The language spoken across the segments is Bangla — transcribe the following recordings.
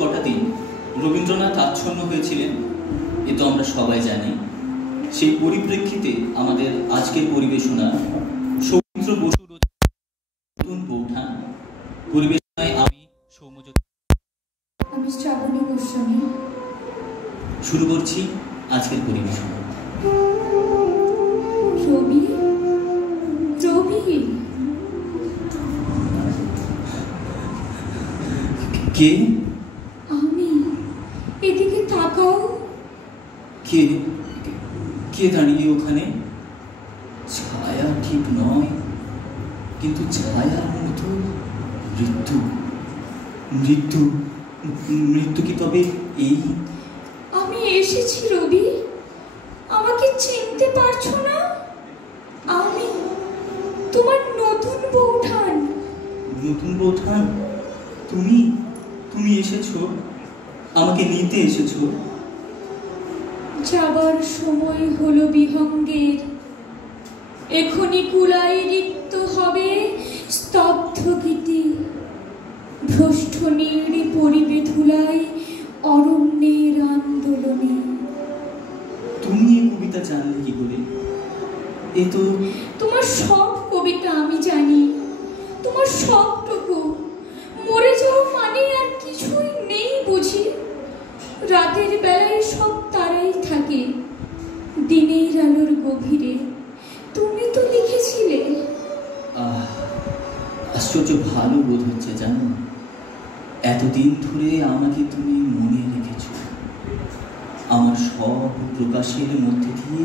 কটা দিন রবীন্দ্রনাথ আচ্ছন্ন হয়েছিলেন, এ তো আমরা সবাই জানি। সেই পরিপ্রেক্ষিতে আমাদের আজকের পরিবেশনা সৌমিত্র বসুর নতুন বৌঠান। পরিবেশনায় আমি সৌম্যজ্যোতি, আমি শ্রাবণী গোস্বামী। শুরু করছি আজকের পরিবেশনা। রবি, রবি, কে? আমি। এদিকে তাকাও। কে? কে দাঁড়িয়ে ওখানে? ছায়া ঠিক নয়, কিন্তু ছায়ার মতো মৃত্যু। মৃত্যু, মৃত্যু কি তবে এই? আমি এসেছি রবি, আমাকে চিনতে পারছো না? আমি তোমার নতুন বৌঠান। নতুন বৌঠান? তুমি তুমি এসেছো, আমাকে নিতে এসেছো? যাবার সময় হলো বিহঙ্গের, এখনি কুলাই রিক্ত হবে স্তব্ধ গীতি। ভ্রষ্ট নীড়ে পরিবে ধুলাই অরণ্যের আন্দোলনে। তুমি এই কবিতা জানলে কি করে? এ তো তোমার সব কবিতা আমি জানি, তোমার সবটুকু। মরে যাওয়া মানে আর কিছুই নেই বুঝি? রাতের বেলায় সব তারাই থাকে, দিনের আলোর গভীরে তুমি তো লিখেছিলে। আশ্চর্য ভালো বোধ হচ্ছে জানো, এতদিন ধরে আমাকে তুমি মনে রেখেছো। আমার সব প্রকাশের মধ্যে দিয়ে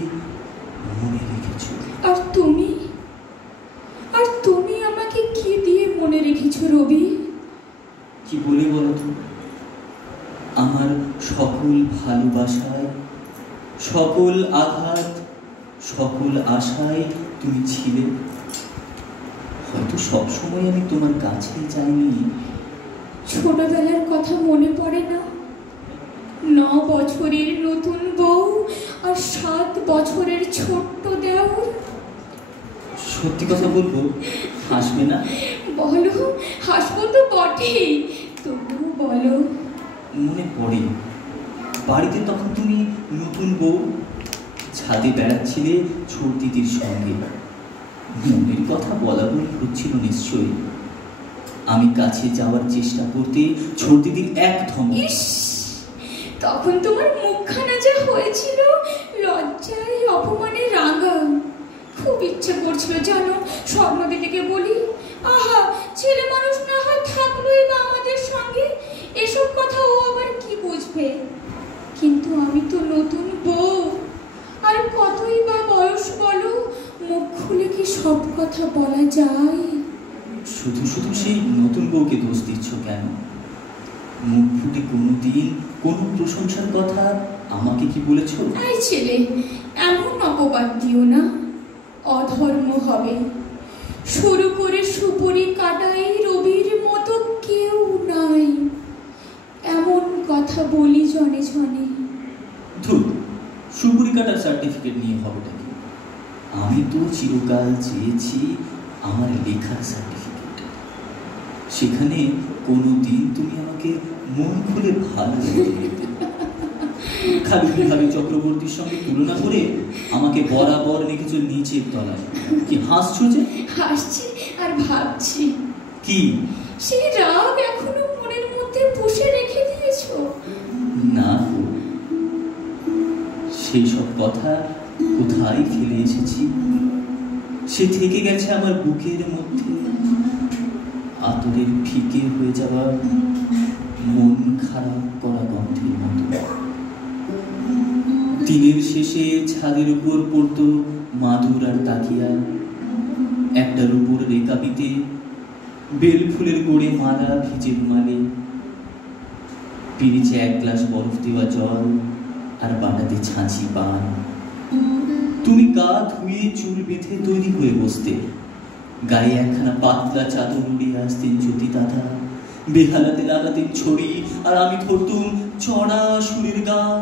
মনে রেখেছো। আর তুমি, আর তুমি আমাকে কি দিয়ে মনে রেখেছো রবি? কি বলে বলো তো? আমার সকল ভালোবাসায়, সকল আঘাত, সকল আশায় তুমি ছিলে। হয়তো সবসময় আমি তোমার কাছে যাইনি। ছোটবেলার কথা মনে পড়ে না? 9 বছরের নতুন বউ আর 7 বছরের ছোট্ট দেওর। সত্যি কথা বলবো, হাসবে না? বলো, হাসবো তো বটেই, তবুও বলো। মনে পড়ে বাড়িতে তখন তুমি নতুন বউ, ছাদে বেড়াচ্ছিলে ছোট দিদির সঙ্গে। মনের কথা বলা বলে হচ্ছিল নিশ্চয়ই। আমি কাছে যাওয়ার চেষ্টা করতে ছোট দিদির এক ধমক। তখন তোমার মুখখানা যা হয়েছিল, লজ্জায় অপমানে রাঙা। খুব ইচ্ছে করছিল জানো স্বর্ণ দিদিকে বলি, আহা ছেলে মানুষ না হয় থাকলোই বা আমাদের সঙ্গে, এসব কথা ও আবার কি বুঝবে। কিন্তু আমি তো নতুন বউ, আর কতই বা বয়স বলো, মুখ খুলে কি সব কথা বলা যায়? শুধু শুধু সেই নতুন বউকে দোষ দিচ্ছ কেন? মুখ ফুটে কোনোদিন কোনো প্রশংসার কথা আমাকে কি বলেছ? এই ছেলে, এমন অপবাদ দিও না, অধর্ম হবে। শুরু করে সুপুরি কাটাই রবির মতো কেউ নাই, এমন কথা বলি জনে জনে। ধুর, সুপুরি কাটার সার্টিফিকেট নিয়ে হবেটা কি? আমি তো চিরকাল চেয়েছি আমার লেখার সার্টিফিকেট। সেখানে কোনোদিন তুমি আমাকে মন খুলে ভালোবেসে দিতে। খালি বিহারী চক্রবর্তীর সঙ্গে তুলনা করে আমাকে বরাবর লিখেছ নিচের তলায়। কি হাসছো যে? হাসছি আর ভাবছি। কি? সেই রাগ এখনো মনের মধ্যে পুষে রেখে দিয়েছো? না, সেই সব কথা কোথায় ফেলে এসেছি, সে থেকে গেছে আমার বুকের মধ্যে আতরের ফিকে হয়ে যাওয়া মন খারাপ করা গন্ধের মতো। দিনের শেষে ছাদের উপর পড়তো মাদুর আর তাকিয়া, একটার উপর রেকাবিতে বেল ফুলের গোড়ে মালা ভিজে রুমালে, পিরিচে 1 গ্লাস বরফ দেওয়া জল আর বাটাতে ছাঁচি পান। তুমি গা ধুয়ে চুল বেঁধে তৈরি হয়ে বসতে, গায়ে একখানা পাতলা চাদর উড়িয়ে আসতেন জ্যোতি দাদা, বেহালাতে লাগাতেন ছড়ি, আর আমি ধরতুম চড়া সুরের গান।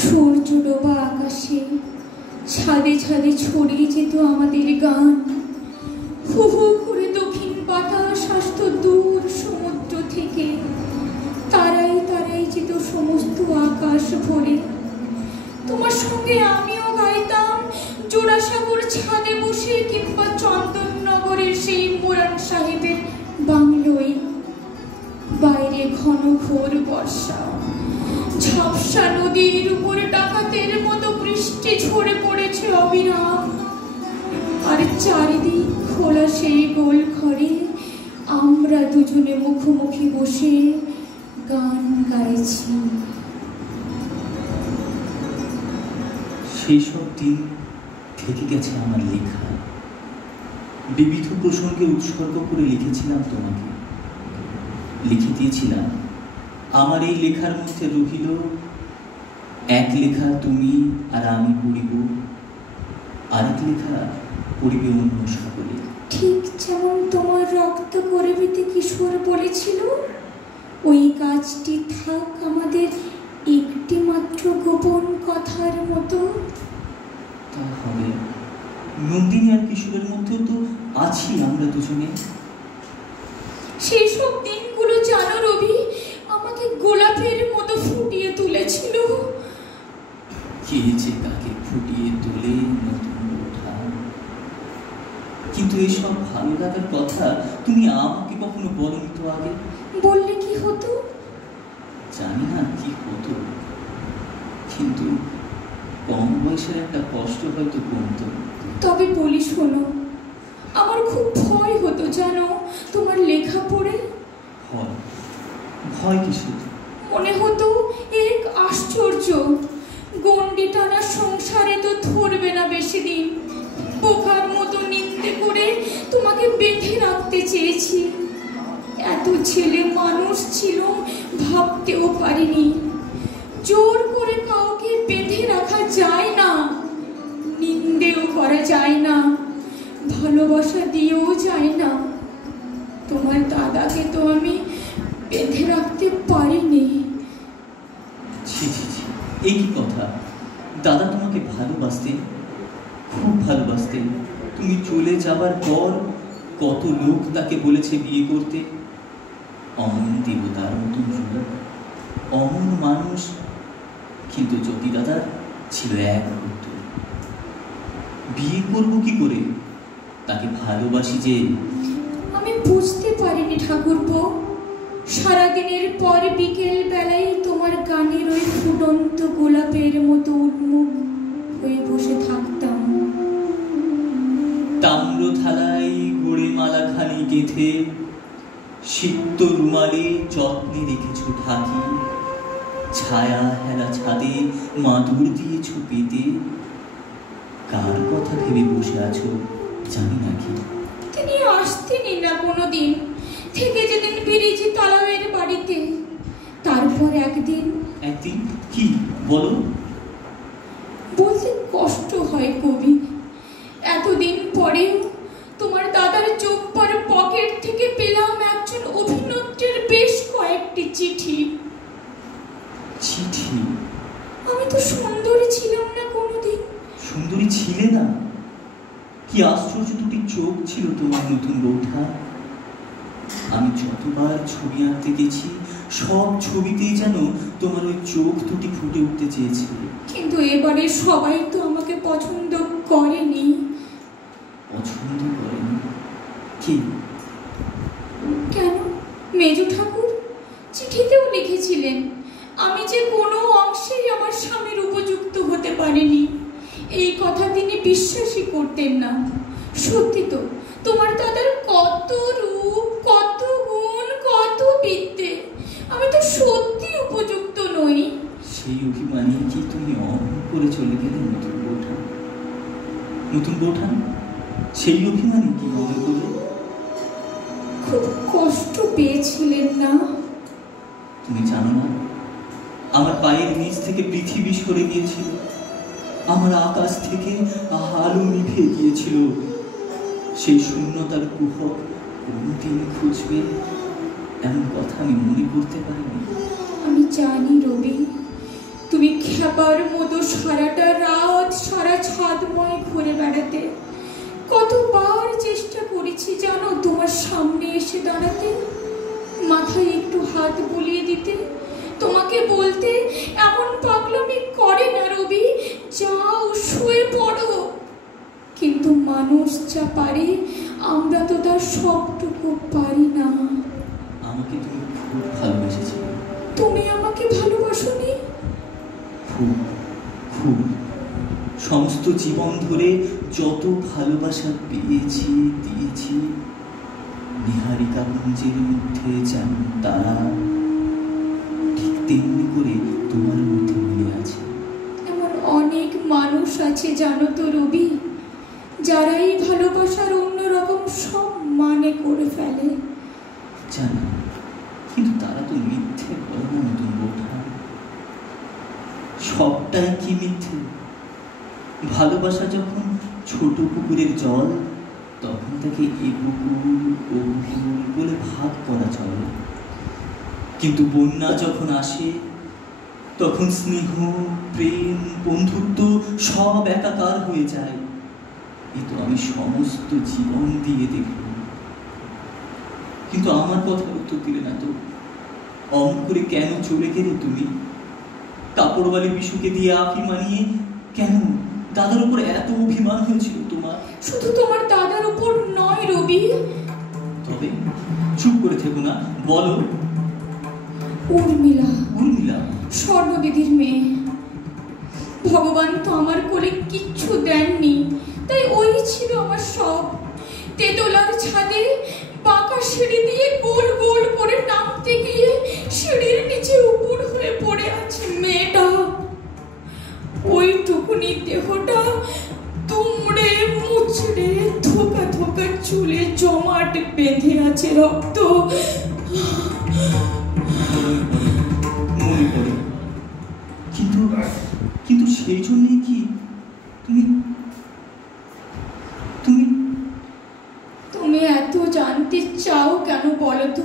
সূর্য ডোবা আকাশে ছাদে ছাদে ছড়িয়ে যেত আমাদের গান। হু হু করে দক্ষিণ বাতাস আসতো দূর সমুদ্র থেকে, তারাই তারাই যেত সমস্ত আকাশ ভরে। তোমার সঙ্গে আমিও গাইতাম জোড়াসাগর ছাদে বসে, কিংবা চন্দননগরের সেই মোরান সাহেবের বাংলোয়। বাইরে ঘন ঘোর বর্ষা, ঝাপসা নদীর উপরে ডাকাতের মতো বৃষ্টি ঝরে পড়েছে অবিরাম। আর চারিদিক খোলা সেই গোল ঘরে আমরা দুজনে মুখোমুখি বসে গান গাইছি। সেই সব দিন থেকে গেছে আমার লেখা। বিবিধ প্রসঙ্গে উৎসর্গ করে লিখেছিলাম তোমাকে, লিখে দিয়েছিলাম আমার এই লেখার মধ্যে রহিল এক লেখা তুমি আর আমি পড়িব, আরেক লেখা পড়িবে অন্য সকলে। ঠিক যেমন তোমার রক্ত গর্বিত কিশোর বলেছিল, ওই কাজটি থাক আমাদের একটি মাত্র গোপন কথার মতো। তা হবে। নন্দিনী আর কিশোরের মধ্যেও তো আছি আমরা দুজনে। সেই সব দিনগুলো জানো রবি, আমাকে গোলাপের মতো ফুটিয়ে তুলেছিল। কে যে কাকে ফুটিয়ে তোলে নতুন ওঠা। কিন্তু এইসব ভালো লাগার কথা তুমি আমাকে কখনো বলনি তো আগে। বললে কি হতো? জানি না কি হতো, কিন্তু কম বয়সের একটা কষ্ট হয়তো কমতো। তবে বলি শোনো, আমার খুব ভয় হতো জানো তোমার লেখা পড়ে। ভয়? ভয় কিসের? মনে হতো এক আশ্চর্য, গন্ডি টানা সংসারে তো ধরবে না বেশি দিন। বোকার মতো নিন্দে করে তোমাকে বেঁধে রাখতে চেয়েছি। এত ছেলে মানুষ ছিল ভাবতেও পারিনি। জোর করে কাউকে বেঁধে রাখা যায় না, নিন্দেও করা যায় না, ভালোবাসা দিয়েও যায় না। তোমার দাদাকে তো আমি বেঁধে রাখতে পারিনি। ছি ছি ছি, এই কি কথা? দাদা তোমাকে ভালোবাসতেন, খুব ভালোবাসতেন। তুমি চলে যাবার পর কত লোক তাকে বলেছে বিয়ে করতে। অমন দেবতার মতন যুবক, অমন মানুষ, কিন্তু জ্যোতি দাদার ছিল এক উত্তর, বিয়ে করবো কি করে, তাকে ভালোবাসি যে। আমি বুঝতে পারিনি ঠাকুরপো, সারাদিনের পর বিকেল বেলায় তোমার গানের ওই ফুটন্ত গোলাপের মতো উন্মুখ হয়ে বসে থাকতাম। তাম্র থালায় গড়ে মালাখানি গেঁথে সিক্ত রুমালে যত্নে রেখেছ ঢাকি, ছায়া হেলা ছাদে মাদুর দিয়েছ পেতে। কার কথা ভেবে বসে আছো জানি নাকি। তিনি আসতেনই না কোনোদিন, থেকে যেদিন বেরিয়েছি তালাবের বাড়িতে। তারপর একদিন কি বলো? বলতে কষ্ট হয় কবি, এতদিন পরেও তোমার দাদার চোখপার পকেট থেকে পেলাম একজন অভিনেত্রীর বেশ কয়েকটি চিঠি। চিঠি? আমি তো সুন্দরী ছিলাম না কোনোদিন। সুন্দরী ছিলে না? কি আশ্চর্য দুটি চোখ ছিল তোমার নতুন বৌঠা। আমি যতবার ছবি আঁকতে গেছি সব ছবিতেই যেন তোমার ওই চোখ দুটি ফুটে উঠতে চেয়েছে। কিন্তু এবারে সবাই তো আমাকে পছন্দ করেনি। পছন্দ করেনি? কি? কেন? মেজো ঠাকুর চিঠিতেও লিখেছিলেন আমি যে কোনো অংশেই আমার স্বামীর উপযুক্ত হতে পারিনি। এই কথা তিনি বিশ্বাসই করতেন না। সত্যি তো, তোমার দাদার কত রূপ, কত গুণ, কত বিদ্যে, আমি তো সত্যি উপযুক্ত নই। সেই অভিমানে কি তুমি অমন করে চলে গেলে নতুন বৌঠা? নতুন বৌঠা সেই অভিমানে কি মনে করলে? খুব কষ্ট পেয়েছিলেন না? তুমি জানো না, আমার পায়ের নিচ থেকে পৃথিবী সরে গিয়েছিল, আমার আকাশ থেকে আলো নিভে গিয়েছিল। সেই শূন্যতার কুহক কোনদিন খুঁজবে এমন কথা আমি মনে করতে পারিনি। আমি জানি রবি, তুমি খেপার মতো সারাটা রাত সারা ছাদময় ঘুরে বেড়াতে। কতবার চেষ্টা করেছি জানো তোমার সামনে এসে দাঁড়াতে, মাথায় একটু হাত বুলিয়ে দিতে, তোমাকে বলতে এমন পাগলামি করে না রবি, যাও শুয়ে পড়ো। কিন্তু মানুষ যা পারে আমরা তো তার সবটুকু পারি না। আমাকে তুমি খুব ভালোবেসেছিলে। তুমি আমাকে ভালোবাসোনি? খুব খুব। সমস্ত জীবন ধরে যত ভালোবাসা পেয়েছি দিয়েছি, নিহারিকা পুঞ্জের মধ্যে যেমন তারা, ঠিক তেমনি করে তোমার মধ্যে মিলে আছে। এমন অনেক মানুষ আছে জানো তো রবি, যারা এই ভালোবাসার অন্যরকম সব মানে করে ফেলে। জানি, কিন্তু তারা তো মিথ্যে বলে না নতুন বোঠা। সবটাই কি মিথ্যে? ভালোবাসা যখন ছোট পুকুরের জল, তখন তাকে এ পুকুর ও পুকুর বলে ভাগ করা চলে। কিন্তু বন্যা যখন আসে, তখন স্নেহ, প্রেম, বন্ধুত্ব সব একাকার হয়ে যায়। এ তো আমি সমস্ত জীবন দিয়ে দেখলাম। কিন্তু আমার কথার উত্তর দিলে না তো। অমন করে কেন চলে গেলে তুমি? কাপড়ওয়ালি বিশুকে দিয়ে আফি মানিয়ে কেন? দাদার উপর এত অভিমান হয়েছিল তোমার? শুধু তোমার দাদার উপর নয় রবি। তবে চুপ করে থেকো না, বলো। উর্মিলা। উর্মিলা? স্বর্ণদিদির মেয়ে। ভগবান তো আমার কোলে কিচ্ছু দেননি, তাই ওই ছিল আমার সব। তেতলার ছাদে বাঁকা সিঁড়ি দিয়ে গোল গোল করে নামতে গিয়ে সিঁড়ির নিচে উপর হয়ে পড়ে আছে মেয়েটা। ওইটুকুনি দেহটা দুমড়ে মুচড়ে থোকা থোকা চুলে জমাট বেঁধে আছে রক্ত। মনে পড়ে। কিন্তু সেই জন্যই কি তুমি তুমি তুমি এত জানতে চাও কেন বলো তো?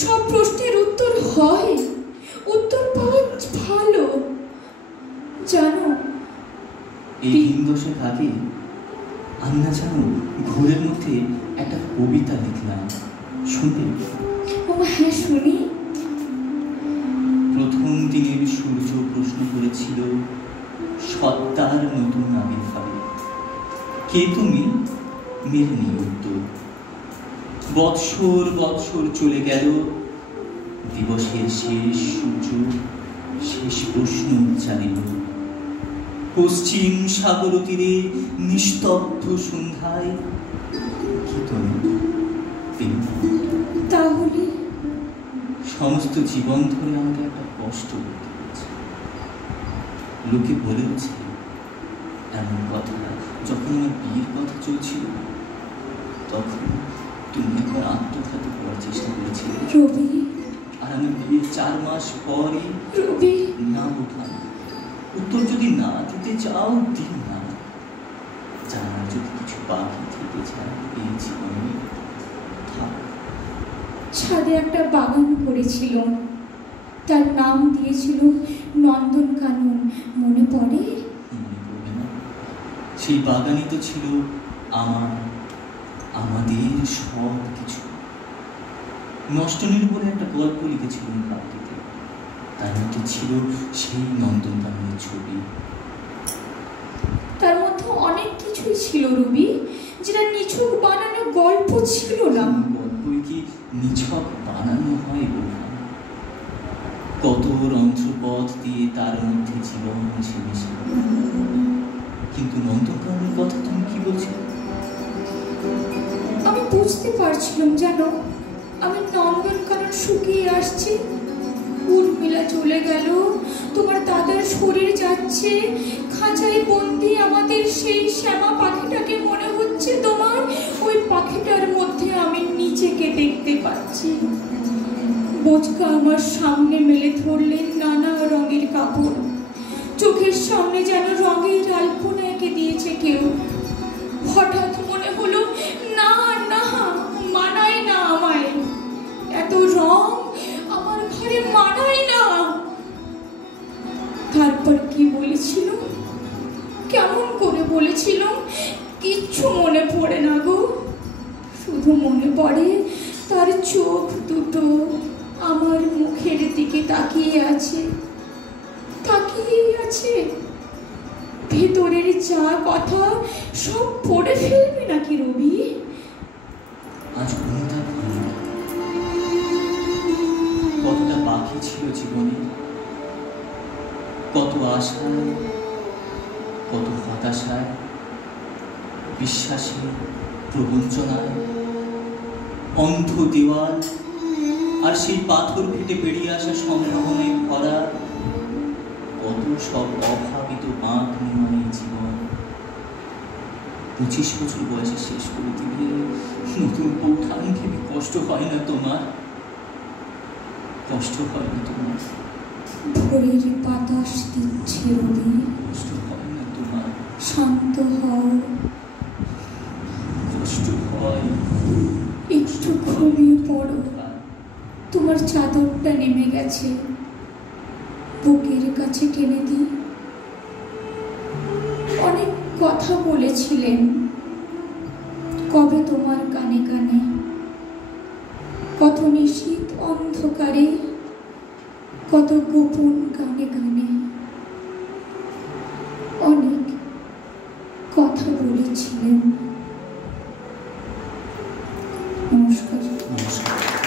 সব প্রশ্নের উত্তর হয়, উত্তর পাওয়া ভালো জানো। এই 3 দশক আগে আমি না জানো ঘোরের মধ্যে একটা কবিতা লিখলাম, শুনতে? ও হ্যাঁ, শুনি। প্রথম দিনের সূর্য প্রশ্ন করেছিল সত্তার নতুন আবির্ভাবে, কে তুমি? মেলেনি উত্তর। বৎসর বৎসর চলে গেল, দিবসের শেষ সূর্য শেষ প্রশ্ন উচ্চারিল। পশ্চিম সাগর তীরে নিস্তব্ধ সন্ধ্যায় কি তুমি? তাহলে সমস্ত জীবন ধরে আমাকে একটা কষ্ট করতে হয়েছে। লোকে বলেছে এমন কথা, যখন আমার বিয়ের কথা চলছিল, তখন তুমি একবার আত্মঘাত করার চেষ্টা করেছিলে রবি। আর আমি বিয়ের 4 মাস পরই রবি। না উঠলাম। উত্তর যদি না দিতে চাও দিন না, জানার যদি কিছু বাকি থেকে যায় এই জীবনে থাক। ছাদে একটা বাগান করেছিল, তার নাম দিয়েছিল নন্দনকানন, মনে পড়ে? মনে পড়বে না? সেই বাগানই তো ছিল আমাদের সব কিছু। নষ্টনীর বলে একটা গল্প লিখেছিলাম কাব্যতে, তার মধ্যে ছিল সেই নন্দনকাননের ছবি। তার মধ্যে অনেক কিছুই ছিল রবি, যেটা নিছক বানানো গল্প ছিল না। গল্পই কি নিছক বানানো হয় বোঝা? কত রন্ধ্রপথ দিয়ে তার মধ্যে জীবন ঝেমেছে। কিন্তু নন্দনকাননের কথা তুমি কি বলছো? আমি বুঝতে পারছিলাম জানো, আমি নন্দনকানন শুকিয়ে আসছি, উর্মিলা চলে গেল, তোমার দাদার শরীর যাচ্ছে, খাঁচায় বন্দি আমাদের সেই শ্যামা পাখিটাকে মনে হচ্ছে তোমার। ওই পাখিটার মধ্যে আমি নিজেকে দেখতে পাচ্ছি। বোচকা আমার সামনে মেলে ধরলেন নানা রঙের কাপড়, চোখের সামনে যেন রঙের আলপনা এঁকে দিয়েছে কেউ। হঠাৎ মনে হলো না না, মানায় না আমায়, এত রং আমার ঘরে মানায় না। তারপর কি বলেছিল, কেমন আছে? ভেতরের যা কথা সব পড়ে ফেলবে নাকি রবি? আজ অনুতাপ হয়নি। কতটা বাকি ছিল জীবনে, কত আশায়, কত হতাশায়, বিশ্বাসে, প্রবঞ্চনায়, অন্ধ দেওয়াল আর সেই পাথর ফেটে বেরিয়ে আসা সম্ভাবনে ভরা কত সব অভাবিত বাঁক নির্মাণের জীবন। 25 বছর বয়সে শেষ করে দিলে নতুন বৌঠান ভেবে কষ্ট হয় না তোমার? কষ্ট হয় না তোমার? ভোরের বাতাস দিচ্ছে রবি, কষ্ট হয় না তোমার? শান্ত হও, কষ্ট হয়। একটু ঘুমিয়ে পড়ো। তোমার চাদরটা নেমে গেছে, বুকের কাছে টেনে দিই। অনেক কথা বলেছিলেন কবে তোমার কানে কানে, কত নিশীথ অন্ধকারে, কত গোপন গানে গানে অনেক কথা বলেছিলেন। নমস্কার। নমস্কার।